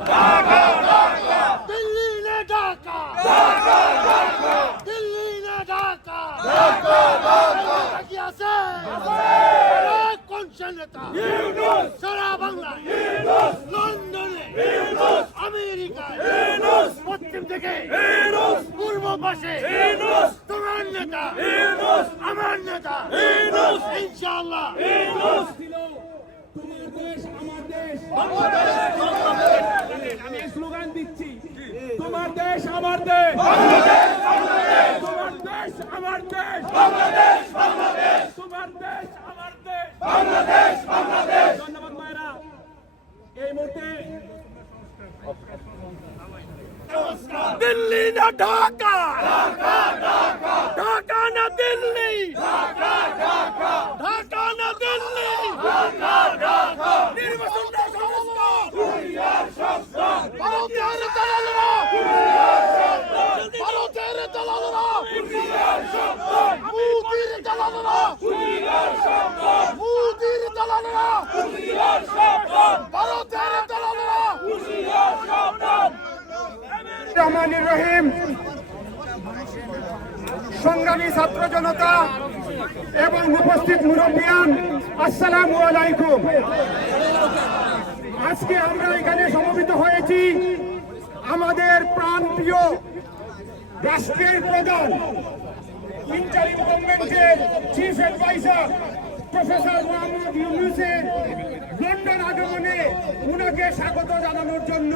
ঢাকা ঢাকা ঢাকা দিল্লি না ঢাকা ঢাকা ঢাকা দিল্লি না ঢাকা ঢাকা ঢাকা কি আছে আরে কোন সে নেতা ইউনুস সারা বাংলা ইউনুস লন্ডনে ইউনুস আমেরিকায় ইউনুস পশ্চিম থেকে ইউনুস পূর্ব পাশে ইউনুস তোমার নেতা ইউনুস আমার নেতা ইউনুস ইনশাআল্লাহ ইউনুস আমি স্লোগান দিচ্ছি। তোমার দেশ আমার দেশ। ধন্যবাদ এই দিল্লি না ঢাকা। ঢাকা না দিল্লি? রহমানির রহিম। সংগ্রামী ছাত্র জনতা এবং উপস্থিত মুরব্বিয়ান, আসসালাম আলাইকুম। আজকে আমরা এখানে সমবেত হয়েছি আমাদের প্রাণপ্রিয় রাষ্ট্রের প্রধান ইন্টারিম গভর্নমেন্টের চিফ অ্যাডভাইজার প্রফেসর মোহাম্মদ ইউনুসের লন্ডন আগমনে উনাকে স্বাগত জানানোর জন্য।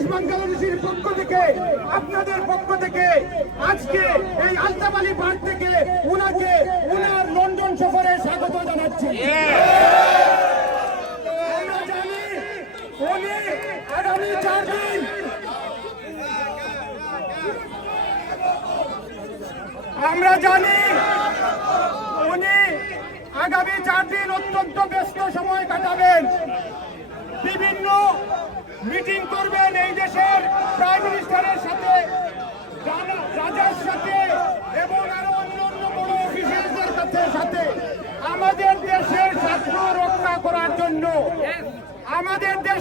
ব্রিটিশ বাংলাদেশের পক্ষ থেকে, আপনাদের পক্ষ থেকে আজকে এই আলতাবালি পার্ক থেকে উনাকে উনার লন্ডন সফরে স্বাগত জানাচ্ছি। আমরা জানি উনি আগামী চার দিন অত্যন্ত ব্যস্ত সময় কাটাবেন। মিটিং করবেন এই দেশের প্রাইম মিনিস্টারের সাথে রাজা- রাজার সাথে এবং আরও অন্যান্য বড় অফিসারদের সাথে সাথে। আমাদের দেশের স্বার্থ রক্ষা করার জন্য, আমাদের দেশ